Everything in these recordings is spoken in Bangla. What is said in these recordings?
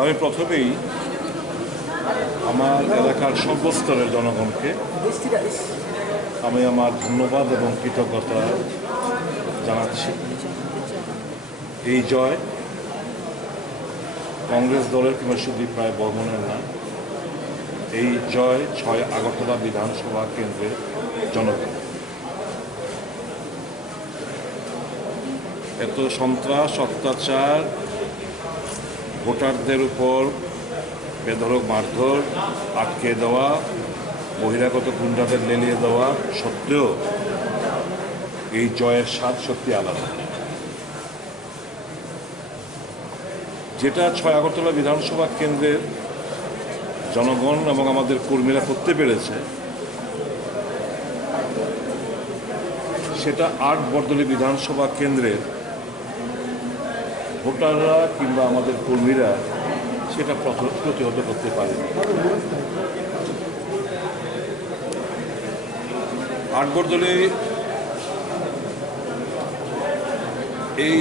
আমি প্রথমেই আমার এলাকার সর্বস্তরের জনগণকে আমি আমার ধন্যবাদ এবং কৃতজ্ঞতা জানাচ্ছি। এই জয় কংগ্রেস দলের কিংবা সুদীপ রায় বর্মনের না, এই জয় ৬ আগরতলা বিধানসভা কেন্দ্রের জনগণ। এত সন্ত্রাস অত্যাচার, ভোটারদের উপর বেধড়ক মারধর, আটকে দেওয়া, বহিরাগত গুন্ডাদের লেলিয়ে দেওয়া সত্ত্বেও এই জয়ের স্বাদ সত্যি আলাদা। যেটা ৬ আগরতলা বিধানসভা কেন্দ্রের জনগণ এবং আমাদের কর্মীরা করতে পেরেছে, সেটা ৮ বরদলী বিধানসভা কেন্দ্রের ভোটাররা কিংবা আমাদের কর্মীরা সেটা প্রতিহত করতে পারেনি। ৮ বরদলী এই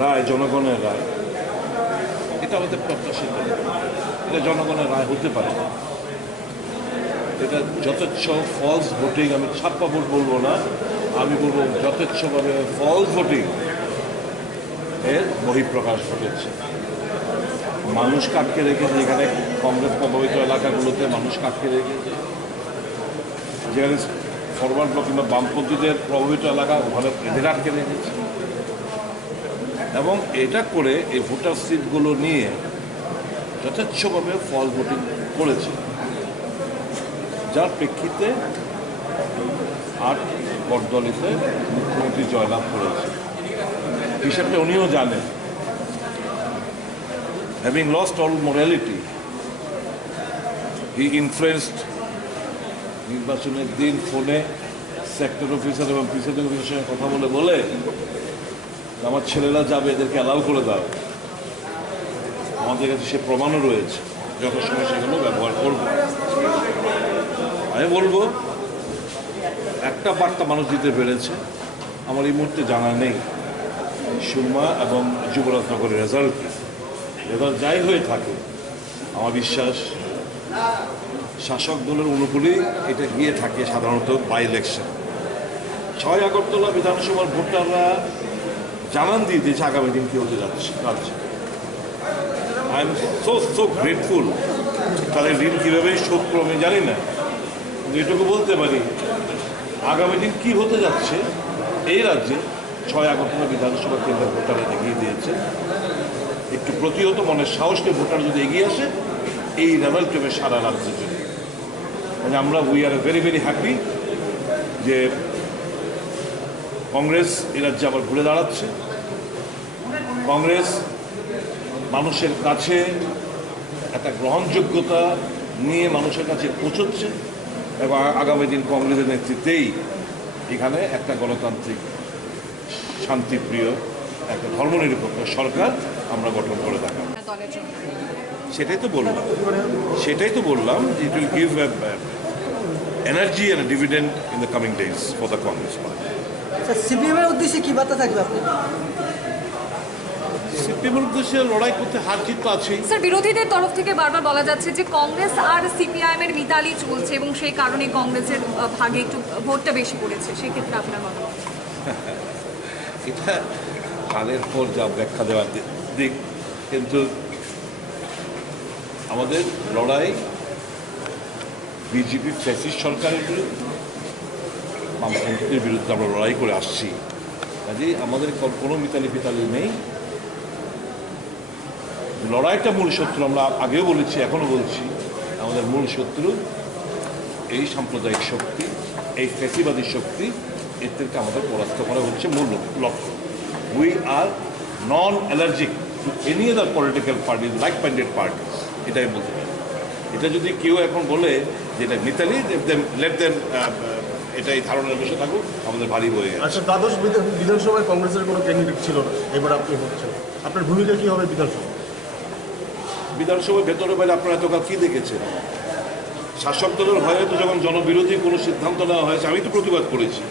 রায় জনগণের রায়, এটা আমাদের প্রত্যাশিত, এটা জনগণের রায় হতে পারে। এটা যথেচ্ছ ফলস ভোটিং, আমি ছাপ্পা ভোট বলবো না, আমি বলবো যথেচ্ছভাবে ফলস ভোটিং এর বহিঃপ্রকাশ ঘটেছে। মানুষ আটকে রেখেছে, যেখানে কংগ্রেস প্রভাবিত এলাকাগুলোতে মানুষ আটকে রেখেছে, যেখানে ফরওয়ার্ড ব্লক কিংবা বামপন্থীদের প্রভাবিত এলাকা, ওখানে এদের আটকে রেখেছে। এবং এটা করে এই ভোটার সিটগুলো নিয়ে যথেচ্ছভাবে ফল ভোটিং করেছে, যার প্রেক্ষিতে ৮ বরদলীতে মুখ্যমন্ত্রী জয়লাভ করেছে। হিসাবটা উনিও জানেন। Having lost all morality, he influenced নির্বাচনের দিন ফোনে সেক্টর অফিসার এবং প্রিসাইডিং অফিসারের সঙ্গে কথা বলে আমার ছেলেরা যাবে, এদেরকে অ্যালাউ করে দাও। আমাদের কাছে সে প্রমাণও রয়েছে, যথাসময় সেগুলো ব্যবহার করব। আমি বলবো একটা বার্তা মানুষ দিতে পেরেছে, আমার এই মুহূর্তে জানা নেই সুরমা এবং যুবরাজনগরের রেজাল্ট যাই হয়ে থাকে, আমার বিশ্বাস শাসক দলের অনুকূলেই এটা গিয়ে থাকে সাধারণত বাই ইলেকশন। ৬ আগরতলা বিধানসভার ভোটাররা জানান দিয়ে দিয়েছে আগামী দিন কী হতে যাচ্ছে রাজ্যে। I am so grateful. তাদের ঋণ কীভাবে শোধ করবো আমি জানি না, কিন্তু এটুকু বলতে পারি আগামী দিন কী হতে যাচ্ছে এই রাজ্যে ৬ আগরতলা বিধানসভা কেন্দ্রের ভোটাররা দেখিয়ে দিয়েছে। একটু প্রতিহত মনের সাহসকে ভোটার যদি এগিয়ে আসে, এই রেজাল্ট হবে সারা রাজ্যের জন্য। মানে আমরা we are very very happy যে কংগ্রেস এই রাজ্যে আবার ঘুরে দাঁড়াচ্ছে। কংগ্রেস মানুষের কাছে একটা গ্রহণযোগ্যতা নিয়ে মানুষের কাছে পৌঁছচ্ছে এবং আগামী দিন কংগ্রেসের নেতৃত্বেই এখানে একটা গণতান্ত্রিক শান্তিপ্রিয় একটা ধর্মনিরপেক্ষ সরকার আমরা গঠন করে দেখাব। সেটাই তো বললাম it will give energy and dividend in the coming days for the Congress party. সিপিএমের উদ্দেশ্যে কি বার্তা থাকবে আপনার? সিপিএমের উদ্দেশ্যে লড়াই করতে হার জিত তো আছেই। স্যার, বিরোধীদের তরফ থেকে বারবার বলা যাচ্ছে যে কংগ্রেস আর সিপিআইএম এর মিতালি চলছে এবং সেই কারণে কংগ্রেসের ভাগে একটু ভোটটা বেশি পড়েছে, সেক্ষেত্রে আপনার মতামত? এটা কালের পর যা ব্যাখ্যা দেওয়ার দিক, কিন্তু আমাদের লড়াই বিজেপি ফ্যাসিস্ট সরকারের বিরুদ্ধে, বামপন্থীদের বিরুদ্ধে আমরা লড়াই করে আসছি। কাজেই আমাদের কোনো মিতালি পিতালি নেই। লড়াইটা মূল শত্রু, আমরা আগেও বলেছি এখনও বলছি, আমাদের মূল শত্রু এই সাম্প্রদায়িক শক্তি, এই ফ্যাসিবাদী শক্তি, এর থেকে আমাদের পরাস্ত করা হচ্ছে মূল লক্ষ্য। We are non allergic to any other political parties, like minded parties, এটাই বলতে পারি। এটা যদি কেউ এখন বলে যে এটা মিতালি, লেট দেম, এটা এই ধারণার বসে থাকুক, আমাদের ভারী বয়ে গেছে। আচ্ছা, দ্বাদশ বিধানসভায় কংগ্রেসের কোনো ক্যান্ডিডেট ছিল না, এবার আপনি হচ্ছেন, আপনার ভূমিকা কী হবে বিধানসভার ভেতরে বাইরে? আপনারা এতকাল কী দেখেছেন? শাসক দলের হয়ে তো যখন জনবিরোধী কোনো সিদ্ধান্ত নেওয়া হয়েছে, আমি তো প্রতিবাদ করেছি।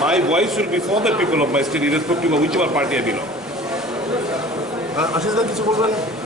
My voice will be for the people of my state, irrespective of whichever party I belong. Ashis দা কিছু বলবেন?